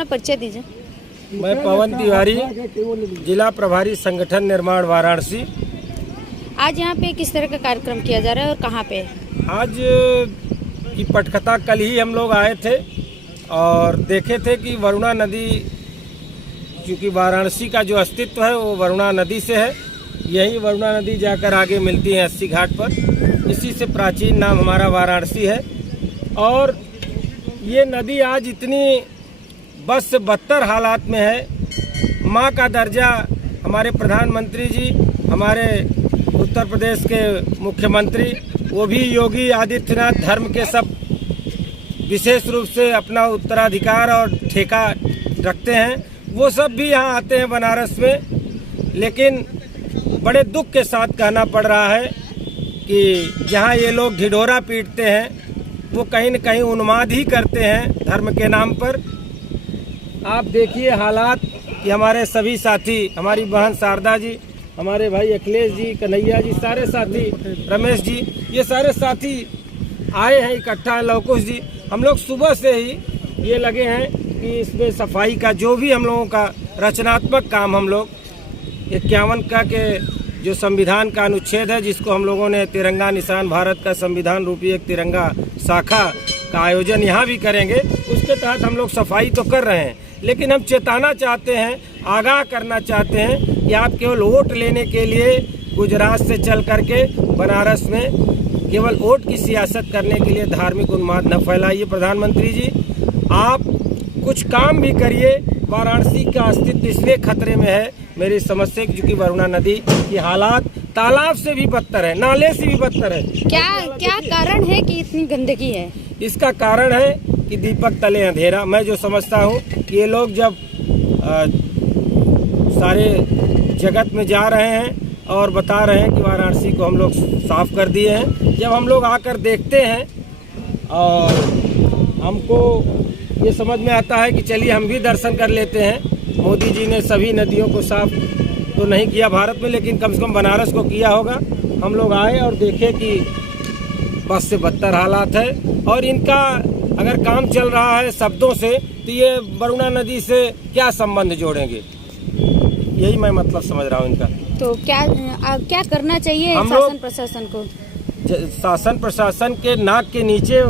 अपना परिचय दीजिए। मैं पवन तिवारी, जिला प्रभारी संगठन निर्माण वाराणसी। आज यहाँ पे किस तरह का कार्यक्रम किया जा रहा है और कहाँ पे? आज की पटकथा कल ही हम लोग आए थे और देखे थे कि वरुणा नदी, क्योंकि वाराणसी का जो अस्तित्व है वो वरुणा नदी से है। यही वरुणा नदी जाकर आगे मिलती है 80 घाट पर। इसी से प्राचीन नाम हमारा वाराणसी है। और ये नदी आज इतनी बस से बदतर हालात में है। माँ का दर्जा हमारे प्रधानमंत्री जी, हमारे उत्तर प्रदेश के मुख्यमंत्री, वो भी योगी आदित्यनाथ धर्म के सब विशेष रूप से अपना उत्तराधिकार और ठेका रखते हैं। वो सब भी यहाँ आते हैं बनारस में। लेकिन बड़े दुख के साथ कहना पड़ रहा है कि जहाँ ये लोग ढिढोरा पीटते हैं वो कहीं न कहीं उन्माद ही करते हैं धर्म के नाम पर। आप देखिए हालात कि हमारे सभी साथी, हमारी बहन शारदा जी, हमारे भाई अखिलेश जी, कन्हैया जी, सारे साथी, रमेश जी, ये सारे साथी आए हैं इकट्ठा। लवकुश जी, हम लोग सुबह से ही ये लगे हैं कि इसमें सफाई का जो भी हम लोगों का रचनात्मक काम, हम लोग 51 का के जो संविधान का अनुच्छेद है, जिसको हम लोगों ने तिरंगा निशान भारत का संविधान रूपी एक तिरंगा शाखा का आयोजन यहाँ भी करेंगे, उसके तहत हम लोग सफाई तो कर रहे हैं। लेकिन हम चेताना चाहते हैं, आगाह करना चाहते हैं कि आप केवल वोट लेने के लिए गुजरात से चल करके बनारस में केवल वोट की सियासत करने के लिए धार्मिक उन्माद न फैलाइए। प्रधानमंत्री जी, आप कुछ काम भी करिए। वाराणसी का अस्तित्व इसलिए खतरे में है मेरी समझ से, क्योंकि वरुणा नदी की हालात तालाब से भी बदतर है, नाले से भी बदतर है। क्या कारण है कि इतनी गंदगी है? इसका कारण है कि दीपक तले अंधेरा। मैं जो समझता हूँ कि ये लोग जब सारे जगत में जा रहे हैं और बता रहे हैं कि वाराणसी को हम लोग साफ कर दिए हैं, जब हम लोग आकर देखते हैं और हमको ये समझ में आता है कि चलिए हम भी दर्शन कर लेते हैं। मोदी जी ने सभी नदियों को साफ तो नहीं किया भारत में, लेकिन कम से कम बनारस को किया होगा। हम लोग आए और देखे कि बस से बदतर हालात है। और इनका अगर काम चल रहा है शब्दों से, तो ये वरुणा नदी से क्या संबंध जोड़ेंगे? यही मैं मतलब समझ रहा हूँ इनका। तो क्या करना चाहिए शासन प्रशासन को? शासन प्रशासन के नाक के नीचे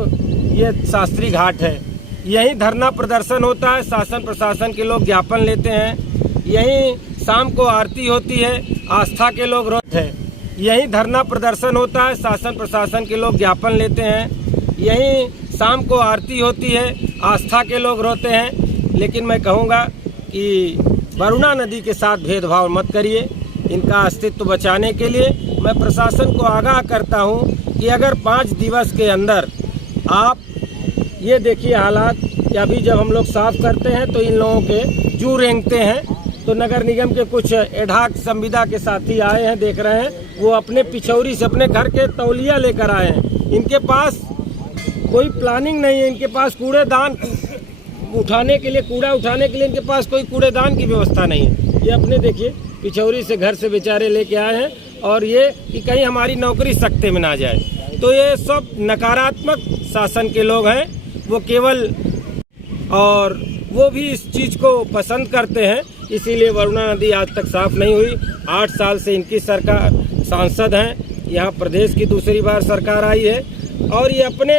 ये शास्त्री घाट है। यही धरना प्रदर्शन होता है, शासन प्रशासन के लोग ज्ञापन लेते हैं। यही शाम को आरती होती है, आस्था के लोग रोते हैं। यही धरना प्रदर्शन होता है, शासन प्रशासन के लोग ज्ञापन लेते हैं। यही शाम को आरती होती है, आस्था के लोग रोते हैं। लेकिन मैं कहूँगा कि वरुणा नदी के साथ भेदभाव मत करिए। इनका अस्तित्व बचाने के लिए मैं प्रशासन को आगाह करता हूँ कि अगर 5 दिवस के अंदर आप ये देखिए हालात कि अभी जब हम लोग साफ करते हैं तो इन लोगों के जू रेंगते हैं। तो नगर निगम के कुछ एडाक संविदा के साथी आए हैं, देख रहे हैं, वो अपने पिछौरी से अपने घर के तौलिया लेकर आए हैं। इनके पास कोई प्लानिंग नहीं है, इनके पास कूड़ेदान उठाने के लिए, कूड़ा उठाने के लिए इनके पास कोई कूड़ेदान की व्यवस्था नहीं है। ये अपने देखिए पिछौरी से घर से बेचारे लेके आए हैं, और ये कि कहीं हमारी नौकरी सख्ते में ना जाए। तो ये सब नकारात्मक शासन के लोग हैं, वो केवल, और वो भी इस चीज़ को पसंद करते हैं। इसीलिए वरुणा नदी आज तक साफ नहीं हुई। 8 साल से इनकी सरकार, सांसद हैं, यहाँ प्रदेश की दूसरी बार सरकार आई है, और ये अपने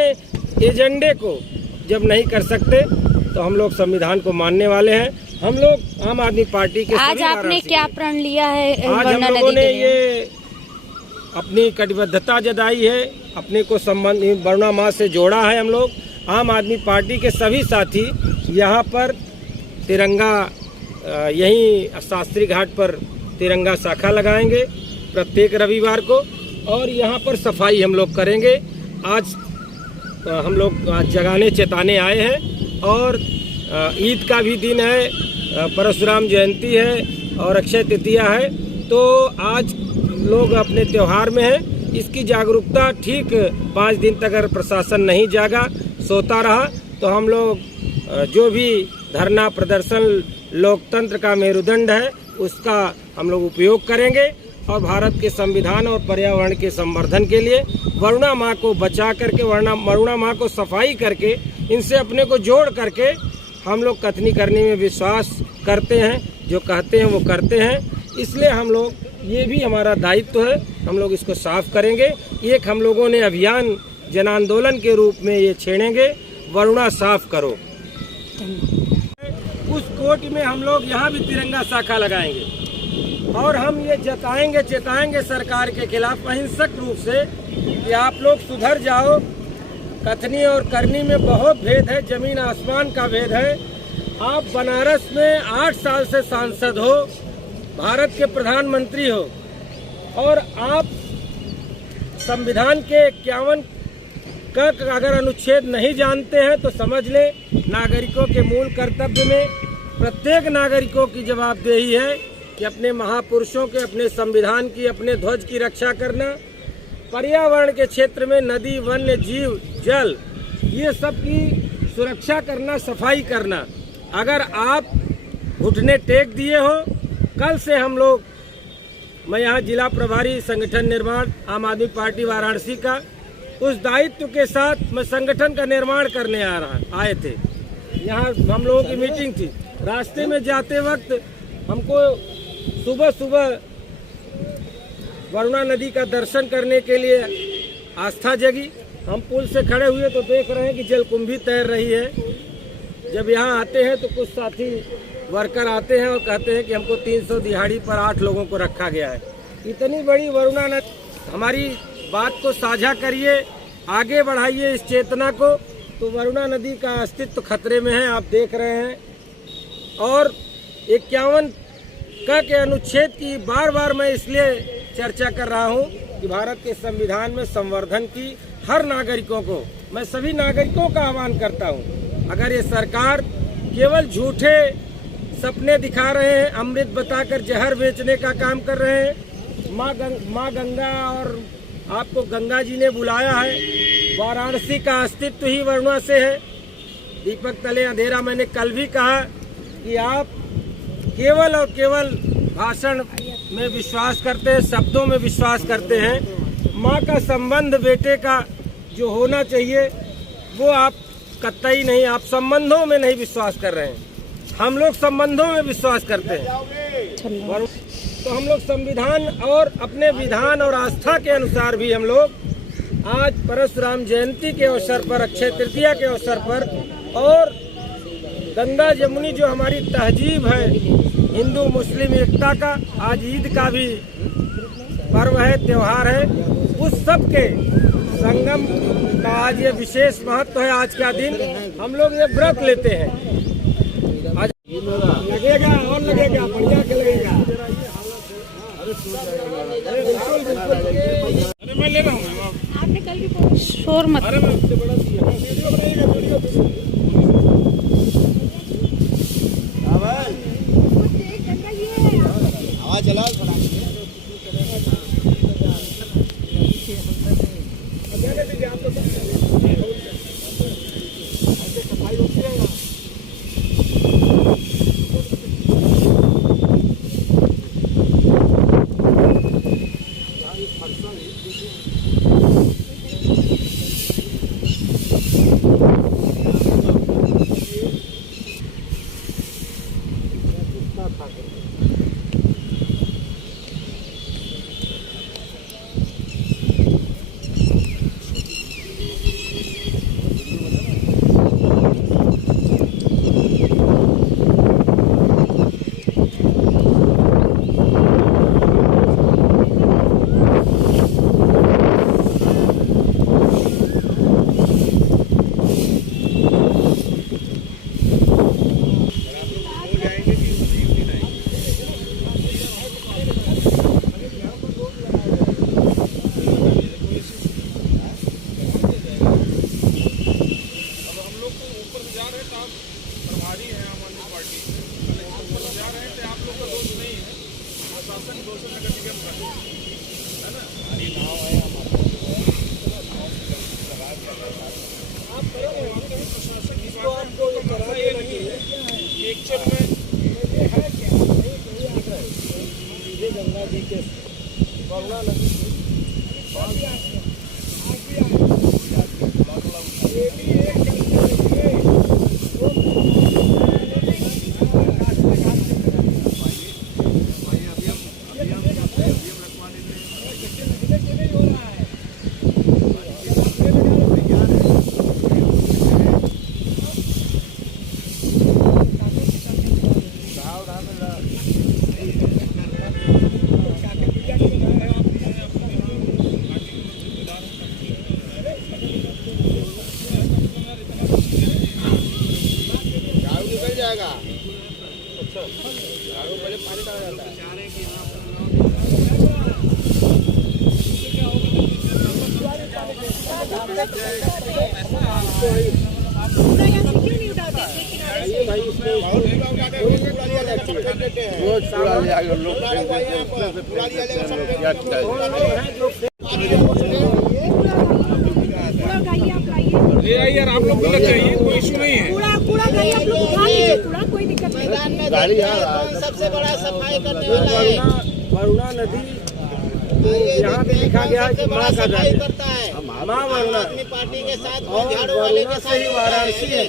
एजेंडे को जब नहीं कर सकते तो हम लोग संविधान को मानने वाले हैं। हम लोग आम आदमी पार्टी के आज आपने क्या प्रण लिया है? आज हम लोगों ने ये अपनी कटिबद्धता जताई है, अपने को संबंध वरुणा माँ से जोड़ा है। हम लोग आम आदमी पार्टी के सभी साथी यहाँ पर तिरंगा, यहीं शास्त्री घाट पर तिरंगा शाखा लगाएंगे प्रत्येक रविवार को, और यहाँ पर सफाई हम लोग करेंगे। आज हम लोग जगाने चेताने आए हैं, और ईद का भी दिन है, परशुराम जयंती है और अक्षय तृतीया है। तो आज लोग अपने त्यौहार में हैं। इसकी जागरूकता ठीक 5 दिन तक अगर प्रशासन नहीं जागा, सोता रहा, तो हम लोग जो भी धरना प्रदर्शन लोकतंत्र का मेरुदंड है उसका हम लोग उपयोग करेंगे, और भारत के संविधान और पर्यावरण के संवर्धन के लिए वरुणा माँ को बचा करके, वरुणा माँ को सफाई करके, इनसे अपने को जोड़ करके हम लोग कथनी करनी में विश्वास करते हैं, जो कहते हैं वो करते हैं। इसलिए हम लोग, ये भी हमारा दायित्व है, हम लोग इसको साफ करेंगे। एक हम लोगों ने अभियान जन आंदोलन के रूप में ये छेड़ेंगे, वरुणा साफ करो। उस कोर्ट में हम लोग यहाँ भी तिरंगा शाखा लगाएंगे और हम ये चेताएंगे सरकार के खिलाफ अहिंसक रूप से कि आप लोग सुधर जाओ। कथनी और करनी में बहुत भेद है, जमीन आसमान का भेद है। आप बनारस में 8 साल से सांसद हो, भारत के प्रधानमंत्री हो, और आप संविधान के 51 का अगर अनुच्छेद नहीं जानते हैं तो समझ ले, नागरिकों के मूल कर्तव्य में प्रत्येक नागरिकों की जवाबदेही है कि अपने महापुरुषों के, अपने संविधान की, अपने ध्वज की रक्षा करना, पर्यावरण के क्षेत्र में नदी, वन्य जीव, जल, ये सब की सुरक्षा करना, सफाई करना। अगर आप घुटने टेक दिए हो, कल से हम लोग, मैं यहाँ जिला प्रभारी संगठन निर्माण आम आदमी पार्टी वाराणसी का, उस दायित्व के साथ मैं संगठन का निर्माण करने आए थे। यहाँ हम लोगों की मीटिंग थी। रास्ते में जाते वक्त हमको सुबह वरुणा नदी का दर्शन करने के लिए आस्था जगी। हम पुल से खड़े हुए तो देख रहे हैं कि जलकुंभी तैर रही है। जब यहाँ आते हैं तो कुछ साथी वर्कर आते हैं और कहते हैं कि हमको 300 दिहाड़ी पर 8 लोगों को रखा गया है। इतनी बड़ी वरुणा नदी, हमारी बात को साझा करिए, आगे बढ़ाइए इस चेतना को। तो वरुणा नदी का अस्तित्व खतरे में है, आप देख रहे हैं। और 51 के अनुच्छेद की बार मैं इसलिए चर्चा कर रहा हूं कि भारत के संविधान में संवर्धन की हर नागरिकों को, मैं सभी नागरिकों का आह्वान करता हूं। अगर ये सरकार केवल झूठे सपने दिखा रहे हैं, अमृत बताकर जहर बेचने का काम कर रहे हैं, माँ गंगा और आपको गंगा जी ने बुलाया है। वाराणसी का अस्तित्व ही वरुणा से है। दीपक तले अंधेरा, मैंने कल भी कहा कि आप केवल और केवल भाषण में विश्वास करते हैं, शब्दों में विश्वास करते हैं। माँ का संबंध बेटे का जो होना चाहिए वो आप कतई नहीं, आप संबंधों में नहीं विश्वास कर रहे हैं। हम लोग संबंधों में विश्वास करते हैं। तो हम लोग संविधान और अपने विधान और आस्था के अनुसार भी हम लोग आज परशुराम जयंती के अवसर पर, अक्षय तृतीया के अवसर पर, और गंगा जमुनी जो हमारी तहजीब है हिंदू मुस्लिम एकता का, आज ईद का भी पर्व है, त्योहार है, उस सब के संगम का आज ये विशेष महत्व है। आज का दिन हम लोग ये व्रत लेते हैं। आज लगेगा और लगेगा, बढ़िया के लगेगा। अरे मैं ले रहा हूँ, आपने कल भी शोर मत। अरे मैं उससे बड़ा आवाज चला थोड़ा। गंगा जी के वरुणा नदी से रोज कूड़ा ले आकर लोग फेंक देते हैं, उसमें से फेंक देते हैं लोग, क्या किया ले आइए यार, आप लोग को लग जाइए, कोई इशू नहीं है। कूड़ा गाड़ी आप लोग उठा लीजिए, कूड़ा कोई दिक्कत नहीं। गाड़ी है सबसे बड़ा सफाई करने वाला है वरुणा नदी यहाँ पे लिखा गया है कि माँ का सफाई घर करता है माँ वरुणा अपनी पार्टी के साथ और झाड़ू वाले वरुणा के से ही साथ वाराणसी है।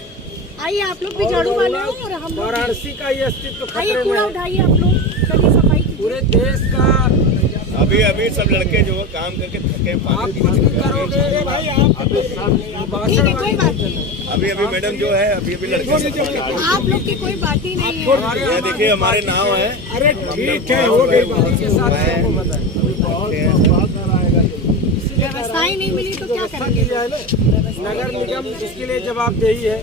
आइए आप लोग भी झाड़ू वाले हो और हम लोग वाराणसी का ये अस्तित्व आइए, खतरे में कूड़ा है। उठाइए आप लोग, चलिए सफाई कीजिए। पूरे देश का अभी सब लड़के जो है काम करके थके आप कुछ भी करोगे भाई, आप ठीक है, कोई बात नहीं, अभी मैडम जो है अभी लड़के आप लोग की कोई बात ही नहीं है। ये देखिए हमारे नाव है। अरे ठीक है, हो गई बात के साथ सबको पता है। व्यवस्थाएं नहीं मिली तो क्या व्यवस्था करेंगे? की जाए ना, नगर निगम इसके लिए जवाबदेही है।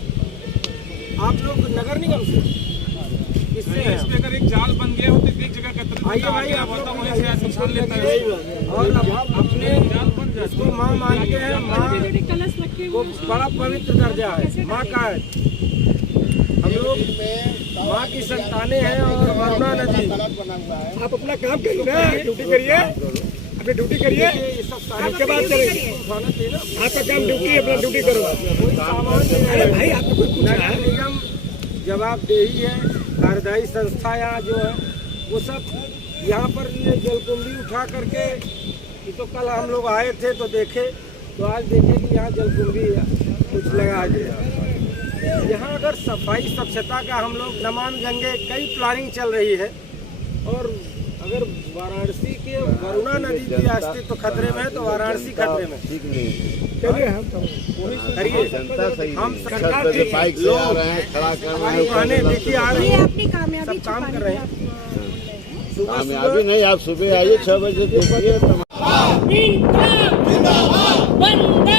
आप लोग नगर निगम से किससे हैं? इसमें अगर एक जाल बन गया हो तो एक जगह एकत्रित आइए होता भाई, है, आप होता लोग वहीं से आदमी छान लेता है। और अब अपने इसको माँ मानते हैं। माँ छोटे कलश रखे को हुए बड़ा पवित्र दर्जा है, माँ का है। हम लोग माँ की संतानें हैं। और वरुणा नदी, आप अपना काम करिए ना, ड्यूटी करिए, अपनी ड्यूटी करिए, ये सब सारे के बाद चलेंगे। उठाना चाहिए ना। आपका काम ड्यूटी, अपना ड्यूटी करो। कोई सामान नहीं है। अरे भाई आपको कुछ पूछा नगर है? निगम जवाबदेही है। कार्यदायी संस्था यहाँ जो है वो सब यहाँ पर ये जलकुंभी उठा करके, ये तो कल हम लोग आए थे तो देखे, तो आज देखे कि यहाँ जलकुंभी कुछ लगा दिया। यहाँ अगर सफाई स्वच्छता का हम लोग नमामि गंगे कई प्लानिंग चल रही है। और अगर वाराणसी के वरुणा नदी की अस्तित्व खतरे में है तो वाराणसी खतरे में। ठीक नहीं चलिए हम करिए, जनता सही हम नहीं। सरकार छत पे के बाइक से आ रहे हैं, खड़ा कर रहे हैं, आने देखिए आ रहे ये हैं, अपनी कामयाबी सब काम छुपाने कर रहे के हैं। आप सुबह कामयाबी नहीं, आप सुबह आइए 6 बजे देखिए। वंदे